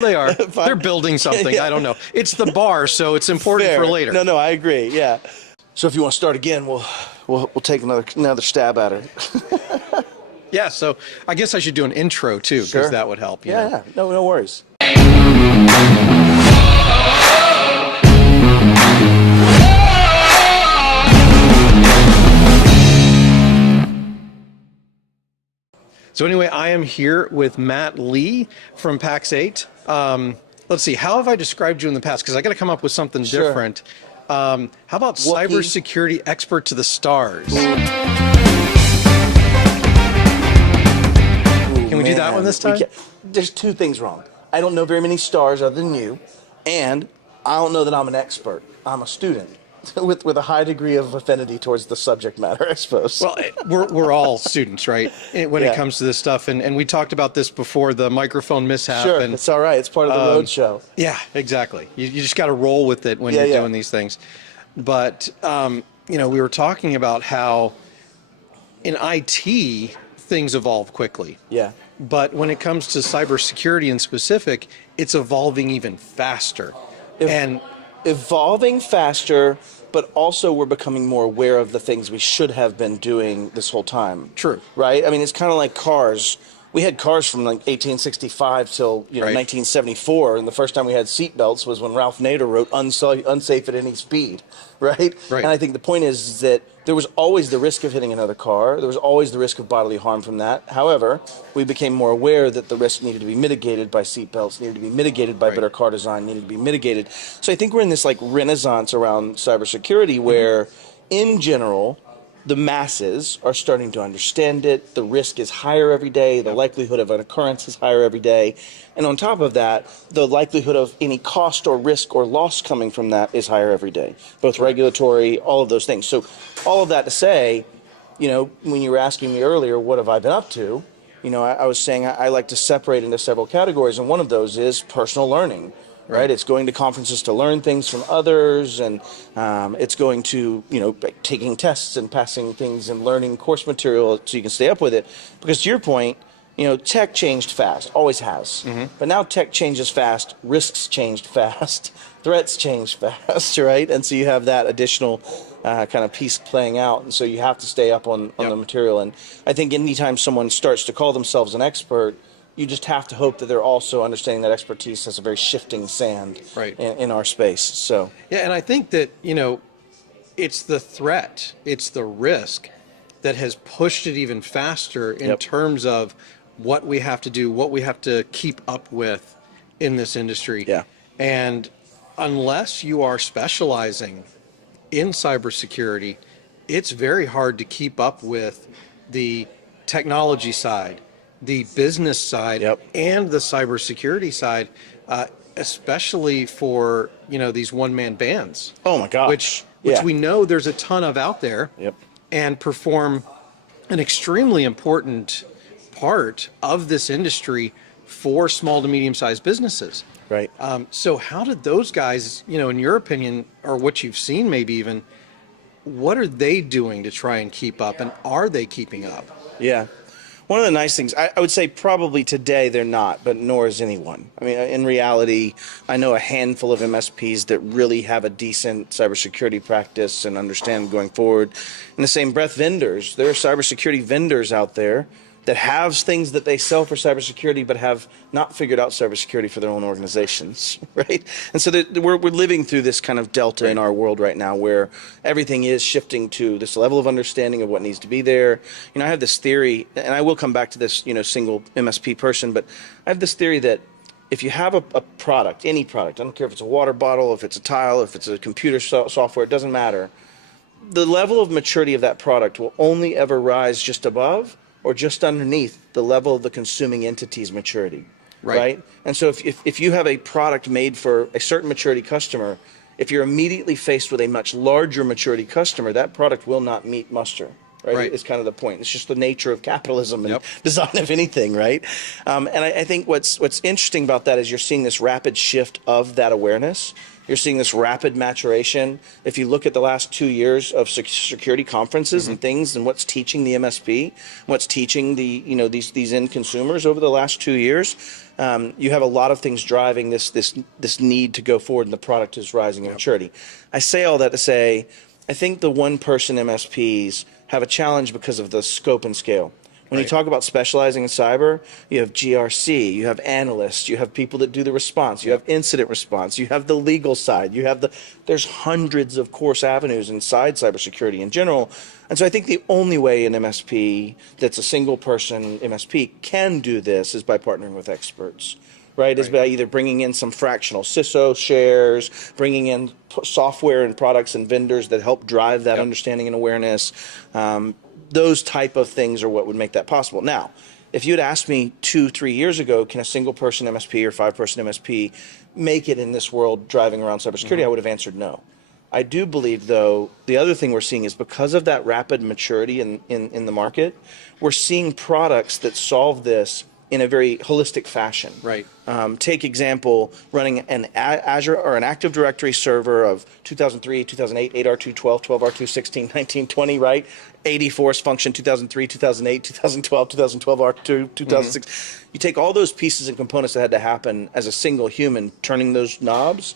They are. They're building something. Yeah. I don't know. It's the bar, so it's important Fair. for later. No, I agree. Yeah. So if you want to start again, we'll take another stab at it. Yeah. So I guess I should do an intro too, because Sure. that would help. You Yeah. know? No worries. So anyway, I am here with Matt Lee from Pax8. Let's see. How have I described you in the past? Because I got to come up with something different. How about cybersecurity expert to the stars? Can we do that one this time? There's two things wrong. I don't know very many stars other than you, and I don't know that I'm an expert. I'm a student with a high degree of affinity towards the subject matter, I suppose. Well, we're all students, right? When it comes to this stuff, and we talked about this before the microphone mishap. Sure, and it's all right. It's part of the road show. Yeah, exactly. You just got to roll with it when you're doing these things. But we were talking about how in IT things evolve quickly. Yeah. But when it comes to cybersecurity in specific, it's evolving even faster. And evolving faster, but also we're becoming more aware of the things we should have been doing this whole time. True. Right? I mean, it's kind of like cars. We had cars from like 1865 till Right. 1974, and the first time we had seatbelts was when Ralph Nader wrote "unsafe at any speed." Right? Right. And I think the point is that there was always the risk of hitting another car. There was always the risk of bodily harm from that. However, we became more aware that the risk needed to be mitigated by seatbelts, needed to be mitigated by better car design, needed to be mitigated. So I think we're in this like renaissance around cybersecurity where, in general, the masses are starting to understand it. The risk is higher every day. The likelihood of an occurrence is higher every day. And on top of that, the likelihood of any cost or risk or loss coming from that is higher every day, both regulatory, all of those things. So all of that to say, when you were asking me earlier, what have I been up to? I was saying I like to separate into several categories, and one of those is personal learning. Right, it's going to conferences to learn things from others, and it's going to, taking tests and passing things and learning course material so you can stay up with it. Because to your point, tech changed fast, always has. But now tech changes fast, risks changed fast, threats changed fast, right? And so you have that additional kind of piece playing out, and so you have to stay up on the material. And I think anytime someone starts to call themselves an expert, you just have to hope that they're also understanding that expertise has a very shifting sand in our space. So yeah, and I think that it's the threat, it's the risk that has pushed it even faster in terms of what we have to do, what we have to keep up with in this industry. Yeah. And unless you are specializing in cybersecurity, it's very hard to keep up with the technology side, the business side, and the cybersecurity side, especially for these one-man bands. Oh my gosh! Which we know there's a ton of out there, and perform an extremely important part of this industry for small to medium-sized businesses. Right. So how did those guys, in your opinion, or what you've seen, maybe even, what are they doing to try and keep up, and are they keeping up? Yeah. One of the nice things, I would say probably today they're not, but nor is anyone. I mean, in reality, I know a handful of MSPs that really have a decent cybersecurity practice and understand going forward. In the same breath, vendors. There are cybersecurity vendors out there that have things that they sell for cybersecurity but have not figured out cybersecurity for their own organizations, right? And so we're living through this kind of delta in our world right now where everything is shifting to this level of understanding of what needs to be there. I have this theory, and I will come back to this, single MSP person, but I have this theory that if you have a product, any product, I don't care if it's a water bottle, if it's a tile, if it's a computer software, it doesn't matter. The level of maturity of that product will only ever rise just above or just underneath the level of the consuming entity's maturity, right? And so if you have a product made for a certain maturity customer, if you're immediately faced with a much larger maturity customer, that product will not meet muster, right? Right. Is kind of the point. It's just the nature of capitalism and Yep. design of anything, right? And I think what's interesting about that is you're seeing this rapid shift of that awareness. You're seeing this rapid maturation. If you look at the last 2 years of security conferences and things, and what's teaching the MSP, what's teaching the these end consumers over the last 2 years, you have a lot of things driving this need to go forward, and the product is rising in maturity. I say all that to say, I think the one-person MSPs have a challenge because of the scope and scale. When you talk about specializing in cyber, you have GRC, you have analysts, you have people that do the response, you have incident response, you have the legal side, there's hundreds of course avenues inside cybersecurity in general. And so I think the only way an MSP that's a single person MSP can do this is by partnering with experts. Right, is by either bringing in some fractional CISO shares, bringing in software and products and vendors that help drive that understanding and awareness. Those type of things are what would make that possible. Now, if you'd asked me 2-3 years ago, can a single person MSP or 5-person MSP make it in this world driving around cybersecurity, I would have answered no. I do believe, though, the other thing we're seeing is because of that rapid maturity in the market, we're seeing products that solve this in a very holistic fashion. Right. Take example, running an Azure or an Active Directory server of 2003, 2008, 8R2, 12, 12R2, 16, 19, 20, right? 80 force function 2003, 2008, 2012, 2012R2, 2006. You take all those pieces and components that had to happen as a single human turning those knobs,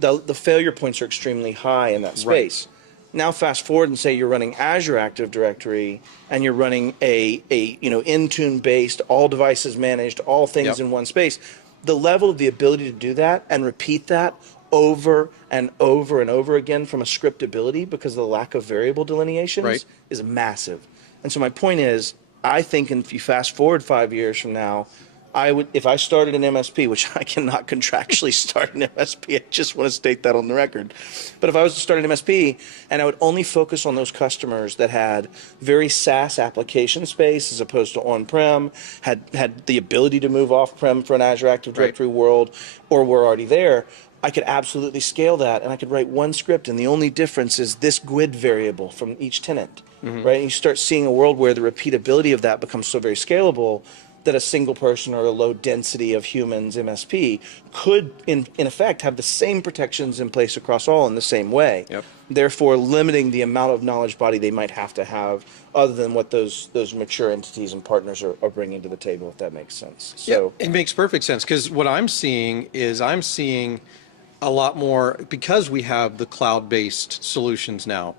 the failure points are extremely high in that space. Right. Now fast forward and say you're running Azure Active Directory and you're running a Intune based, all devices managed, all things in one space. The level of the ability to do that and repeat that over and over and over again from a scriptability because of the lack of variable delineations is massive. And so my point is, I think if you fast forward 5 years from now, I would, if I started an MSP, which I cannot contractually start an MSP, I just want to state that on the record. But if I was to start an MSP and I would only focus on those customers that had very SaaS application space as opposed to on-prem, had the ability to move off-prem for an Azure Active Directory world, or were already there, I could absolutely scale that, and I could write one script, and the only difference is this GUID variable from each tenant, right? And you start seeing a world where the repeatability of that becomes so very scalable that a single person or a low density of humans MSP could, in effect, have the same protections in place across all in the same way. Therefore, limiting the amount of knowledge body they might have to have other than what those mature entities and partners are bringing to the table, if that makes sense. So it makes perfect sense, because what I'm seeing is a lot more, because we have the cloud-based solutions now.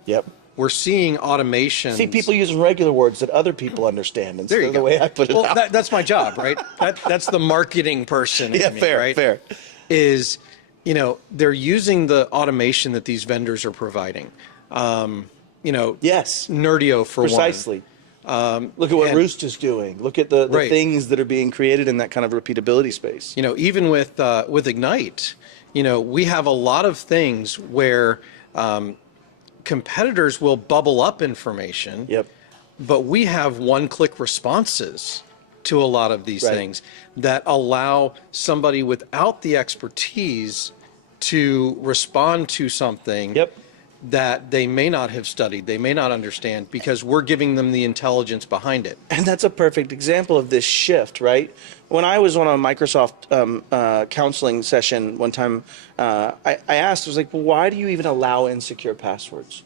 We're seeing automation. See people using regular words that other people understand instead of the way I put it out. Well, that's my job, right? That's the marketing person. Yeah, in me, fair, right? fair. Is, they're using the automation that these vendors are providing. Yes. Nerdio for precisely. Look at what Roost is doing. Look at the things that are being created in that kind of repeatability space. Even with Ignite, we have a lot of things where competitors will bubble up information, but we have one-click responses to a lot of these things that allow somebody without the expertise to respond to something that they may not have studied, they may not understand, because we're giving them the intelligence behind it. And that's a perfect example of this shift, right? When I was on a Microsoft counseling session one time, I asked, I was like, well, why do you even allow insecure passwords?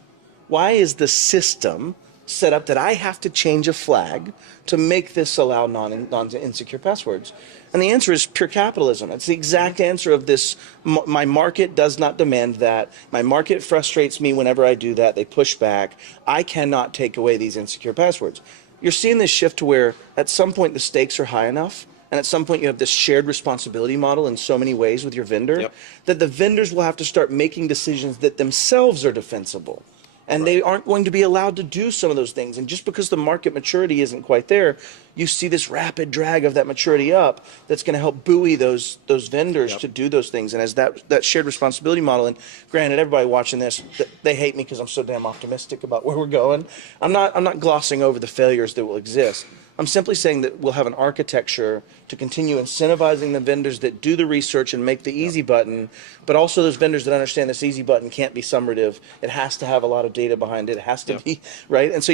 Why is the system set up that I have to change a flag to make this allow non-insecure passwords? And the answer is pure capitalism. It's the exact answer of this. My market does not demand that. My market frustrates me whenever I do that. They push back. I cannot take away these insecure passwords. You're seeing this shift to where at some point the stakes are high enough, and at some point you have this shared responsibility model in so many ways with your vendor, that the vendors will have to start making decisions that themselves are defensible. And they aren't going to be allowed to do some of those things. And just because the market maturity isn't quite there, you see this rapid drag of that maturity up that's going to help buoy those vendors to do those things. And as that shared responsibility model, and granted, everybody watching this, they hate me because I'm so damn optimistic about where we're going. I'm not glossing over the failures that will exist. I'm simply saying that we'll have an architecture to continue incentivizing the vendors that do the research and make the easy button, but also those vendors that understand this easy button can't be summative. It has to have a lot of data behind it. It has to be, right? And so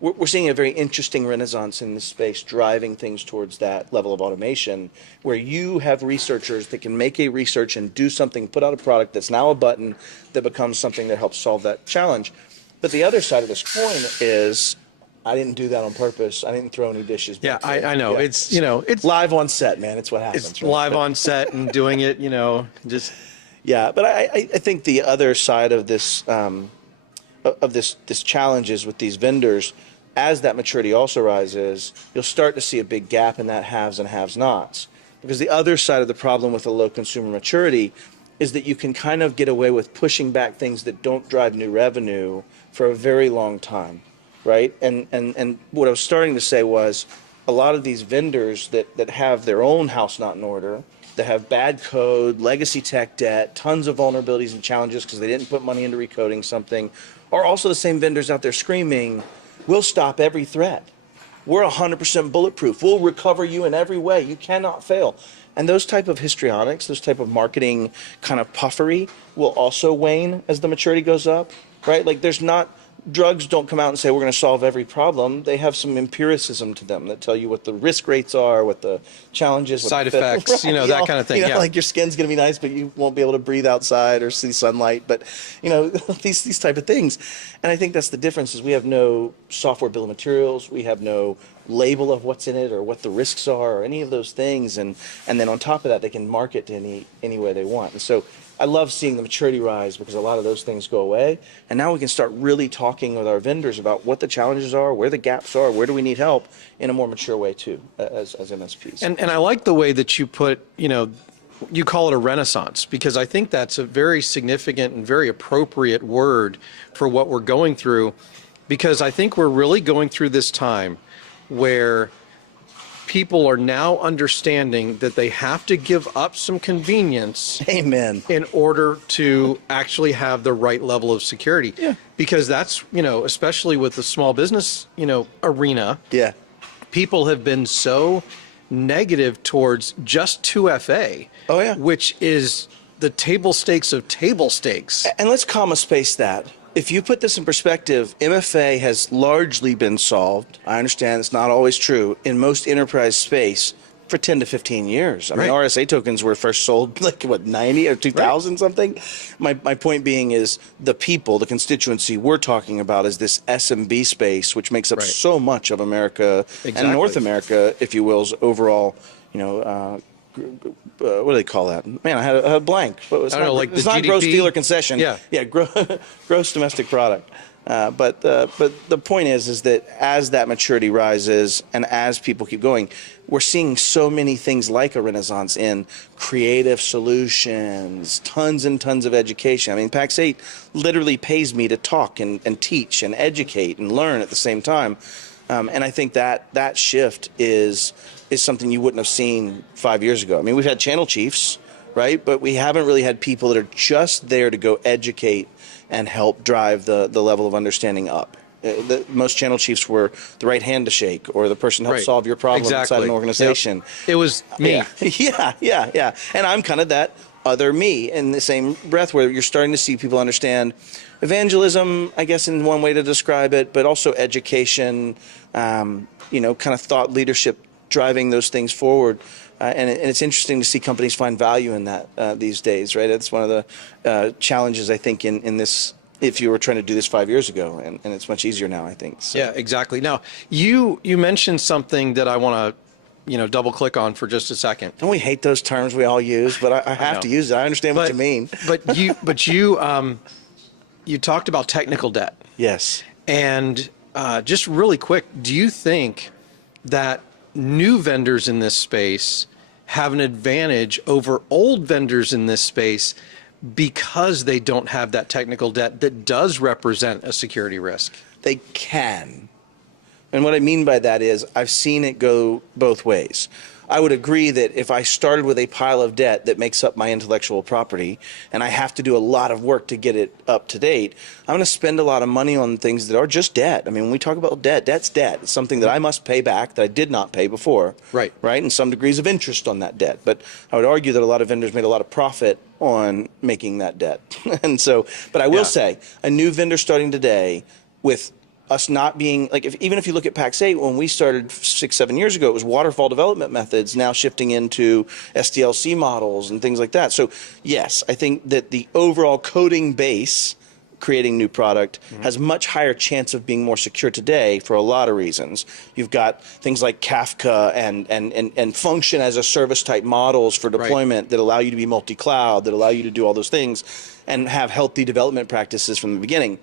we're seeing a very interesting renaissance in this space, driving things towards that level of automation, where you have researchers that can make a research and do something, put out a product that's now a button that becomes something that helps solve that challenge. But the other side of this coin is, I didn't do that on purpose. I didn't throw any dishes. Yeah, I know. Yeah. It's live on set, man. It's what happens. It's live on set and doing it, just. Yeah, but I think the other side of this this challenge is with these vendors, as that maturity also rises, you'll start to see a big gap in that haves and have-nots. Because the other side of the problem with a low consumer maturity is that you can kind of get away with pushing back things that don't drive new revenue for a very long time, right? And what I was starting to say was, a lot of these vendors that have their own house not in order, that have bad code, legacy tech debt, tons of vulnerabilities and challenges because they didn't put money into recoding something, are also the same vendors out there screaming, we'll stop every threat. We're 100% bulletproof. We'll recover you in every way. You cannot fail. And those type of histrionics, those type of marketing kind of puffery will also wane as the maturity goes up, right? Like drugs don't come out and say we're going to solve every problem. They have some empiricism to them that tell you what the risk rates are, what the challenges, side effects, right, that kind of thing. Like your skin's going to be nice, but you won't be able to breathe outside or see sunlight. But these type of things. And I think that's the difference: is we have no software bill of materials, we have no label of what's in it or what the risks are or any of those things, and then on top of that, they can market to any way they want. And so I love seeing the maturity rise, because a lot of those things go away, and now we can start really talking with our vendors about what the challenges are, where the gaps are, where do we need help, in a more mature way too, as MSPs. And I like the way that you put, you call it a renaissance, because I think that's a very significant and very appropriate word for what we're going through, because I think we're really going through this time where people are now understanding that they have to give up some convenience. Amen. In order to actually have the right level of security. Yeah. Because that's, especially with the small business, arena. Yeah. People have been so negative towards just 2FA. Oh, yeah. Which is the table stakes of table stakes. And let's comma space that. If you put this in perspective, MFA has largely been solved. I understand it's not always true in most enterprise space for 10 to 15 years. I mean, RSA tokens were first sold 90 or 2000 something. My point being is the people, the constituency we're talking about is this SMB space, which makes up so much of America and North America, if you will's overall, what do they call that? Man, I had a blank. It's not gross dealer concession. Yeah, gross domestic product. But the point is that as that maturity rises and as people keep going, we're seeing so many things like a renaissance in creative solutions, tons and tons of education. I mean, Pax8 literally pays me to talk and teach and educate and learn at the same time. And I think that shift is something you wouldn't have seen 5 years ago. I mean, we've had channel chiefs, right? But we haven't really had people that are just there to go educate and help drive the level of understanding up. Most channel chiefs were the right hand to shake, or the person who helped solve your problem inside an organization. Yep. It was me. Yeah. And I'm kind of that other me in the same breath, where you're starting to see people understand evangelism, I guess, in one way to describe it, but also education, kind of thought leadership, driving those things forward. And it's interesting to see companies find value in that these days, right? It's one of the challenges, I think, in this, if you were trying to do this 5 years ago, and it's much easier now, I think. So. Yeah, exactly. Now, you mentioned something that I want to, double click on for just a second. Don't we hate those terms we all use? But I have to use it. I understand what you mean. But you talked about technical debt. Yes. And just really quick, do you think that new vendors in this space have an advantage over old vendors in this space because they don't have that technical debt that does represent a security risk? They can. And what I mean by that is I've seen it go both ways. I would agree that if I started with a pile of debt that makes up my intellectual property and I have to do a lot of work to get it up to date, I'm going to spend a lot of money on things that are just debt. I mean, when we talk about debt, debt's debt. It's something that I must pay back that I did not pay before. Right. Right? And some degrees of interest on that debt. But I would argue that a lot of vendors made a lot of profit on making that debt. And so, but I will say, a new vendor starting today with us not being, like, even if you look at Pax8, when we started 6-7 years ago, it was waterfall development methods, now shifting into SDLC models and things like that. So yes, I think that the overall coding base, creating new product, has much higher chance of being more secure today for a lot of reasons. You've got things like Kafka and function as a service type models for deployment that allow you to be multi-cloud, that allow you to do all those things and have healthy development practices from the beginning.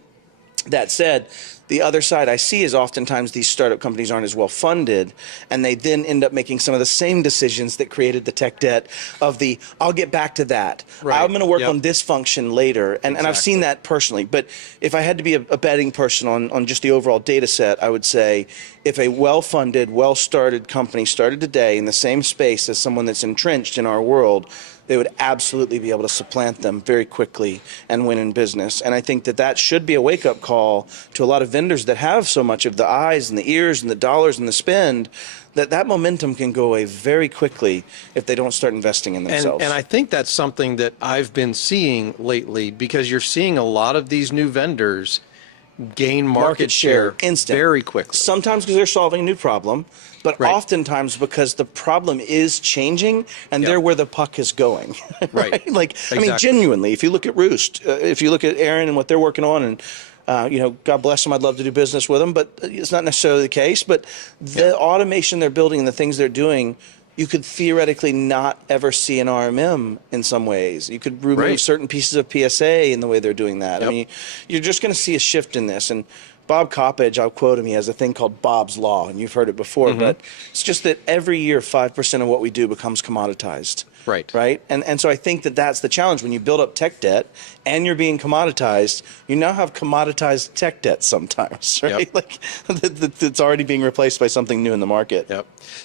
That said, the other side I see is oftentimes these startup companies aren't as well funded, and they then end up making some of the same decisions that created the tech debt of the, I'll get back to that. Right. I'm going to work on this function later. And I've seen that personally. But if I had to be a betting person on just the overall data set, I would say if a well-funded, well-started company started today in the same space as someone that's entrenched in our world, they would absolutely be able to supplant them very quickly and win in business. And I think that that should be a wake-up call to a lot of vendors that have so much of the eyes and the ears and the dollars and the spend, that that momentum can go away very quickly if they don't start investing in themselves. And I think that's something that I've been seeing lately, because you're seeing a lot of these new vendors gain market share instant, very quickly. Sometimes because they're solving a new problem, but oftentimes because the problem is changing and they're where the puck is going. Right? Like, I mean, genuinely, if you look at Roost, if you look at Aaron and what they're working on, and you know, God bless them, I'd love to do business with them, but it's not necessarily the case. But the automation they're building and the things they're doing, you could theoretically not ever see an RMM in some ways. You could remove certain pieces of PSA in the way they're doing that. I mean, you're just going to see a shift in this. And Bob Coppedge, I'll quote him, he has a thing called Bob's Law, and you've heard it before, but it's just that every year 5% of what we do becomes commoditized. Right? And so I think that that's the challenge. When you build up tech debt and you're being commoditized, you now have commoditized tech debt sometimes, right? Like it's already being replaced by something new in the market.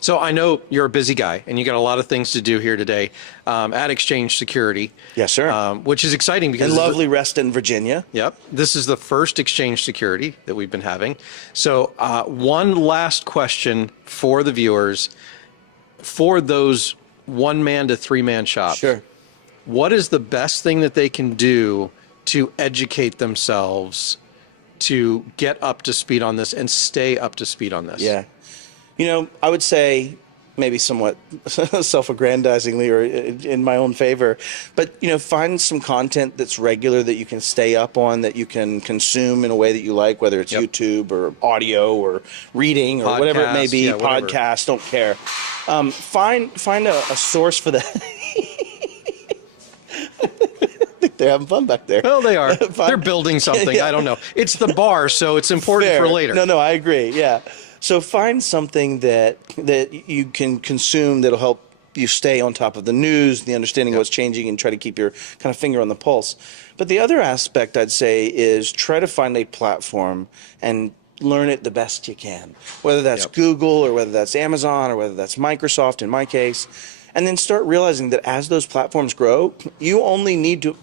So I know you're a busy guy and you got a lot of things to do here today at Xchange Security. Yes, sir. Which is exciting because in lovely Reston, Virginia. This is the first Xchange Security that we've been having. So one last question for the viewers, for those one-man to three-man shops. Sure. What is the best thing that they can do to educate themselves to get up to speed on this and stay up to speed on this? Yeah. You know, I would say maybe somewhat self-aggrandizingly or in my own favor, but, you know, find some content that's regular that you can stay up on, that you can consume in a way that you like, whether it's YouTube or audio or reading or whatever it may be, podcast, don't care. Find a source for that. They're having fun back there. Well, they are. They're building something. I don't know. It's the bar, so it's important for later. No, I agree. Yeah. So find something that you can consume that'll help you stay on top of the news, the understanding of what's changing, and try to keep your kind of finger on the pulse. But the other aspect I'd say is try to find a platform and learn it the best you can, whether that's Google or whether that's Amazon or whether that's Microsoft in my case, and then start realizing that as those platforms grow, you only need to,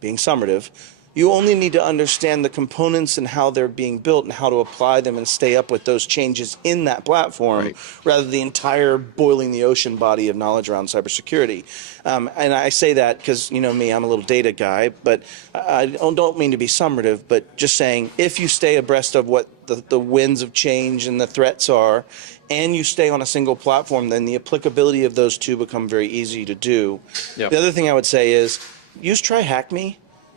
being summative, you only need to understand the components and how they're being built and how to apply them and stay up with those changes in that platform rather than the entire boiling the ocean body of knowledge around cybersecurity. And I say that because, you know me, I'm a little data guy, but I don't mean to be summative, but just saying if you stay abreast of what the winds of change and the threats are, and you stay on a single platform, then the applicability of those two become very easy to do. The other thing I would say is use TryHackMe.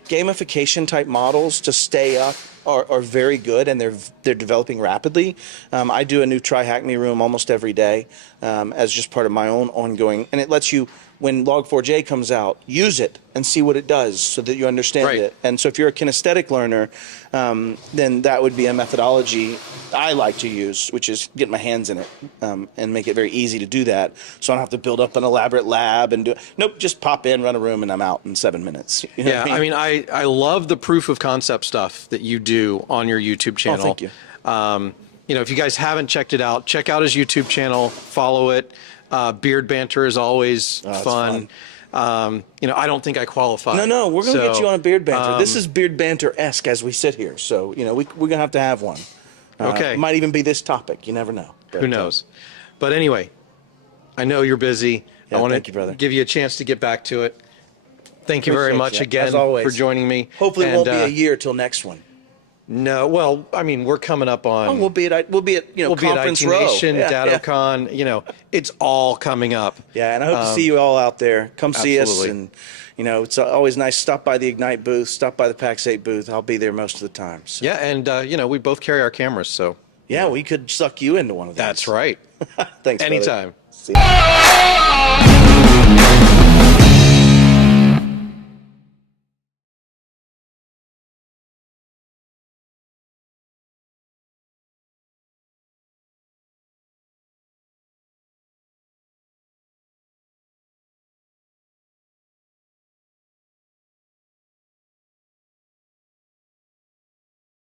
Gamification type models to stay up are very good, and they're developing rapidly. I do a new TryHackMe room almost every day as just part of my own ongoing, and it lets you, when Log4j comes out, use it and see what it does so that you understand it. And so if you're a kinesthetic learner, then that would be a methodology I like to use, which is get my hands in it and make it very easy to do that. So I don't have to build up an elaborate lab and do it. Nope, just pop in, run a room, and I'm out in 7 minutes. You know what I mean? I love the proof of concept stuff that you do on your YouTube channel. Oh, thank you. You know, if you guys haven't checked it out, check out his YouTube channel, follow it. Beard banter is always it's fun. You know, I don't think I qualify. No, we're going to get you on a beard banter. This um, is beard banter-esque as we sit here. So, you know, we're going to have one. Okay. It might even be this topic. You never know. But, who knows? But anyway, I know you're busy. Yeah, I want thank you, brother. to give you a chance to get back to it. Thank you very Appreciate much you, again as always. for joining me. Hopefully, it And, won't be a year till next one. No, well, I mean, we're coming up on. Oh, we'll be at you know, we'll be at Conference IT Row. Nation, Yeah, DattoCon. You know, it's all coming up. Yeah, and I hope to see you all out there. Come see us, absolutely. and you know, it's always nice. Stop by the Ignite booth. Stop by the Pax8 booth. I'll be there most of the time. So. Yeah, and you know, we both carry our cameras, so. Yeah, we could suck you into one of these. That's right. Thanks, brother. Anytime. See you.